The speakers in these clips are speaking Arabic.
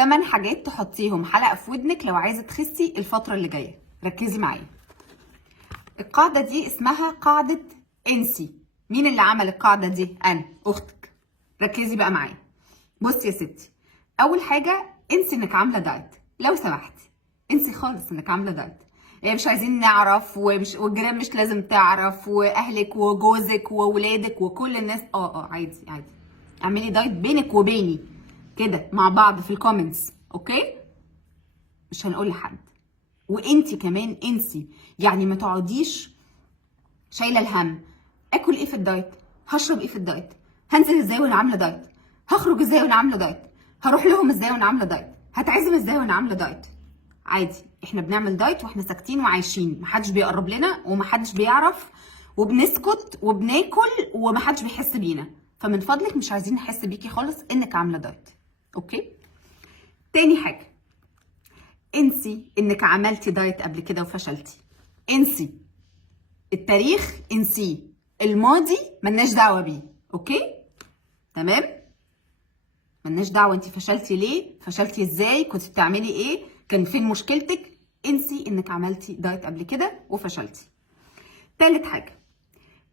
8 حاجات تحطيهم حلقه في ودنك لو عايزه تخسي الفتره اللي جايه. ركزي معايا. القاعده دي اسمها قاعده انسي. مين اللي عمل القاعده دي؟ انا اختك. ركزي بقى معايا. بصي يا ستي، اول حاجه انسي انك عامله دايت لو سمحتي. انسي خالص انك عامله دايت. يعني مش عايزين نعرف، والجيران مش لازم تعرف، واهلك وجوزك وولادك وكل الناس. عادي عادي. اعملي دايت بينك وبيني كده مع بعض في الكومنتس، اوكي؟ مش هنقول لحد. وانتي كمان انسي، يعني ما تقعديش شايله الهم. اكل ايه في الدايت؟ هشرب ايه في الدايت؟ هنزل ازاي وانا عامله دايت؟ هخرج ازاي وانا عامله دايت؟ هروح لهم ازاي وانا عامله دايت؟ هتعزم ازاي وانا عامله دايت؟ عادي، احنا بنعمل دايت واحنا ساكتين وعايشين، محدش بيقرب لنا ومحدش بيعرف، وبنسكت وبناكل ومحدش بيحس بينا. فمن فضلك مش عايزين نحس بيكي خالص انك عامله دايت، اوكي؟ تاني حاجه، انسي انك عملتي دايت قبل كده وفشلتي. انسي التاريخ، انسيه. الماضي ملناش دعوه بيه، اوكي؟ تمام؟ ملناش دعوه انت فشلتي ليه، فشلتي ازاي، كنت بتعملي ايه، كان فين مشكلتك. انسي انك عملتي دايت قبل كده وفشلتي. تالت حاجه،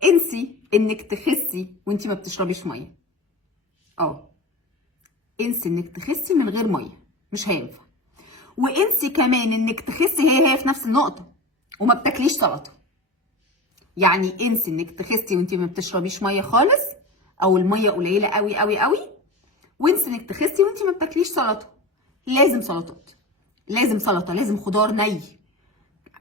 انسي انك تخسي وانت ما بتشربيش ميه. انسي انك تخسي من غير ميه، مش هينفع. وانسي كمان انك تخسي هي في نفس النقطه وما بتاكليش سلطه. يعني انسي انك تخسي وانت ما بتشربيش ميه خالص، او الميه قليله قوي قوي قوي. وانسي انك تخسي وانت ما بتاكليش سلطه. لازم سلطات، لازم سلطه، لازم خضار ني.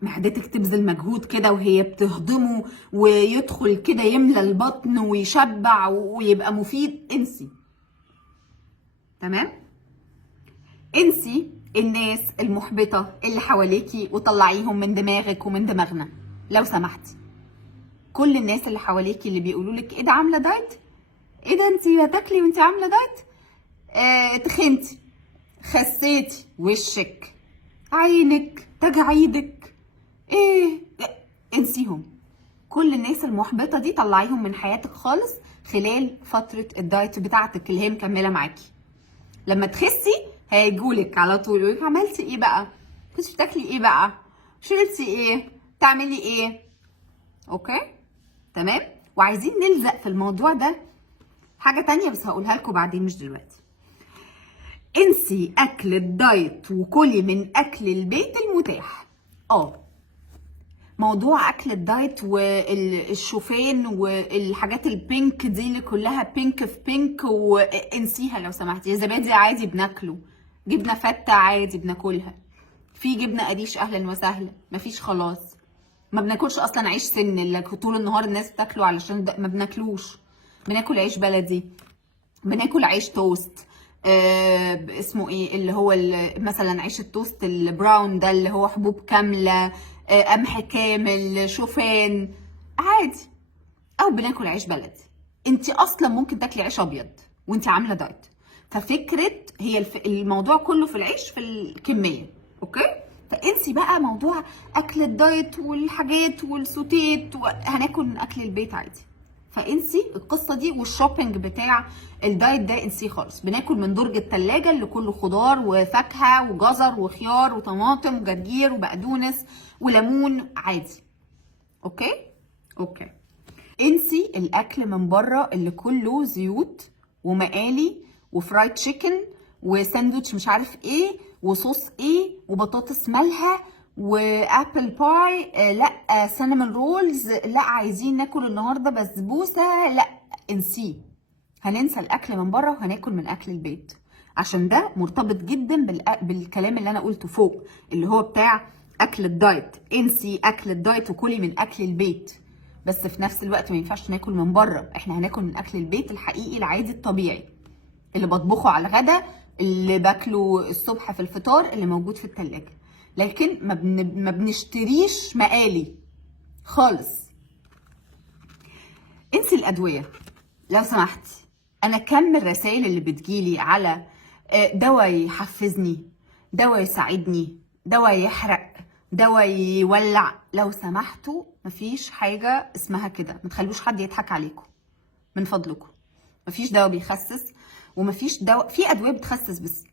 معدتك تبذل مجهود كده وهي بتهضمه، ويدخل كده يملى البطن ويشبع ويبقى مفيد. انسي. تمام؟ انسي الناس المحبطه اللي حواليكي وطلعيهم من دماغك ومن دماغنا لو سمحتي. كل الناس اللي حواليكي اللي بيقولوا لك ايه ده عامله دايت، ايه ده انتي هتاكلي وانتي عامله دايت، تخنتي، خسيتي، وشك، عينك، تجاعيدك، ايه، انسيهم. كل الناس المحبطه دي طلعيهم من حياتك خالص خلال فتره الدايت بتاعتك اللي هي مكمله معاكي. لما تخسي هيجولك على طول يقولك عملتي ايه بقى، كنتي بتاكلي ايه بقى، شربتي ايه، تعملي ايه، اوكي؟ تمام؟ وعايزين نلزق في الموضوع ده حاجه تانية بس هقولها لكم بعدين مش دلوقتي. انسي اكل الدايت وكلي من اكل البيت المتاح. موضوع اكل الدايت والشوفان والحاجات البينك دي اللي كلها بينك في بينك وانسيها لو سمحتي. زبادي عادي بناكله، جبنه فته عادي بناكلها، في جبنه قريش اهلا وسهلا، مفيش خلاص. ما بناكلش اصلا عيش سن اللي طول النهار الناس بتاكله علشان ما بناكلوش. بناكل عيش بلدي، بناكل عيش توست، اسمه ايه اللي هو مثلا عيش التوست البراون ده اللي هو حبوب كامله، قمح كامل، شوفان عادي. او بناكل عيش بلدي. انت اصلا ممكن تاكلي عيش ابيض وانت عامله دايت. ففكره هي الموضوع كله في العيش في الكميه، اوكي؟ فانسي بقى موضوع اكل الدايت والحاجات والسوتيت، هناكل من اكل البيت عادي. فانسي القصه دي، والشوبينج بتاع الدايت ده انسيه خالص. بناكل من درج التلاجة اللي كله خضار وفاكهه وجزر وخيار وطماطم وجرجير وبقدونس وليمون عادي، اوكي؟ اوكي. انسي الاكل من بره اللي كله زيوت ومقالي وفرايد تشيكن وساندوتش مش عارف ايه وصوص ايه وبطاطس مالها وابل باي، لا سينامون رولز، لا عايزين ناكل النهارده بسبوسه، لا انسيه. هننسى الاكل من بره وهناكل من اكل البيت، عشان ده مرتبط جدا بالكلام اللي انا قلته فوق اللي هو بتاع اكل الدايت. انسي اكل الدايت وكلي من اكل البيت، بس في نفس الوقت ما ينفعش ناكل من بره. احنا هناكل من اكل البيت الحقيقي العادي الطبيعي اللي بطبخه على الغدا، اللي باكله الصبح في الفطار، اللي موجود في التلاجة. لكن ما بنشتريش مقالي خالص. انسي الادويه لو سمحتي. انا كم الرسائل اللي بتجيلي على دواء يحفزني، دواء يساعدني، دواء يحرق، دواء يولع. لو سمحتوا مفيش حاجه اسمها كده، ما تخلوش حد يضحك عليكم من فضلكم. مفيش دواء بيخسس، ومفيش دواء، في ادويه بتخسس بس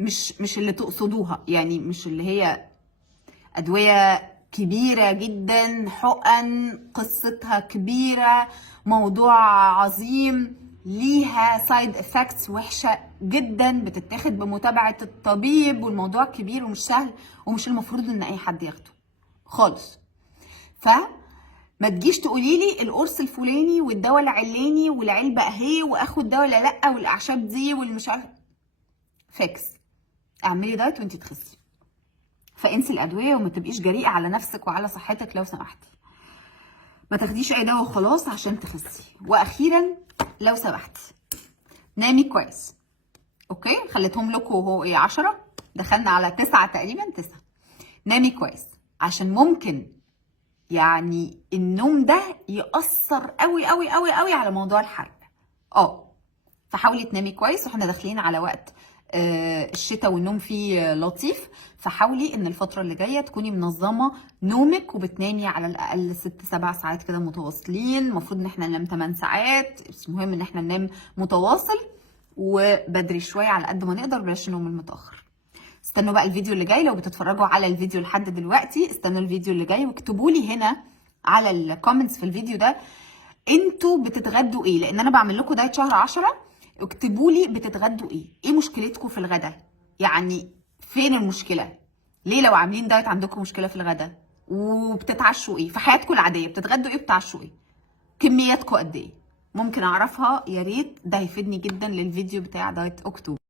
مش اللي تقصدوها، يعني مش اللي هي ادويه كبيره جدا، حقن قصتها كبيره، موضوع عظيم، ليها سايد افكتس وحشه جدا، بتتاخد بمتابعه الطبيب، والموضوع كبير ومش سهل ومش المفروض ان اي حد ياخده خالص. فما تجيش تقولي لي القرص الفلاني والدواء العلاني والعلبه اهي واخد ده ولا لا والاعشاب دي والمش عارف. فاكس. اعملي دايت وانتي تخسي، فانسي الادويه وما تبقيش جريئه على نفسك وعلى صحتك لو سمحتي. ما تاخديش اي دواء وخلاص عشان تخسي. واخيرا لو سمحتي نامي كويس. اوكي، خليتهم لكم هو ايه 10، دخلنا على 9 تقريبا، 9. نامي كويس عشان ممكن يعني النوم ده يأثر قوي قوي قوي قوي على موضوع الحرق. فحاولي تنامي كويس، واحنا داخلين على وقت الشتاء والنوم فيه لطيف، فحاولي ان الفتره اللي جايه تكوني منظمه نومك وبتنامي على الاقل 6-7 ساعات كده متواصلين. المفروض ان احنا ننام 8 ساعات، بس مهم ان احنا ننام متواصل وبدري شويه على قد ما نقدر، بلاش النوم المتاخر. استنوا بقى الفيديو اللي جاي. لو بتتفرجوا على الفيديو لحد دلوقتي استنوا الفيديو اللي جاي واكتبوا لي هنا على الكومنتس في الفيديو ده انتوا بتتغدوا ايه، لان انا بعمل لكم دايت شهر 10. اكتبوا لي بتتغدوا ايه مشكلتكم في الغدا، يعني فين المشكله؟ ليه لو عاملين دايت عندكم مشكله في الغدا؟ وبتتعشوا ايه في حياتكم العاديه؟ بتتغدوا ايه وبتتعشوا ايه؟ كمياتكم قد ايه؟ ممكن اعرفها يا ريت، ده هيفيدني جدا للفيديو بتاع دايت اكتوبر.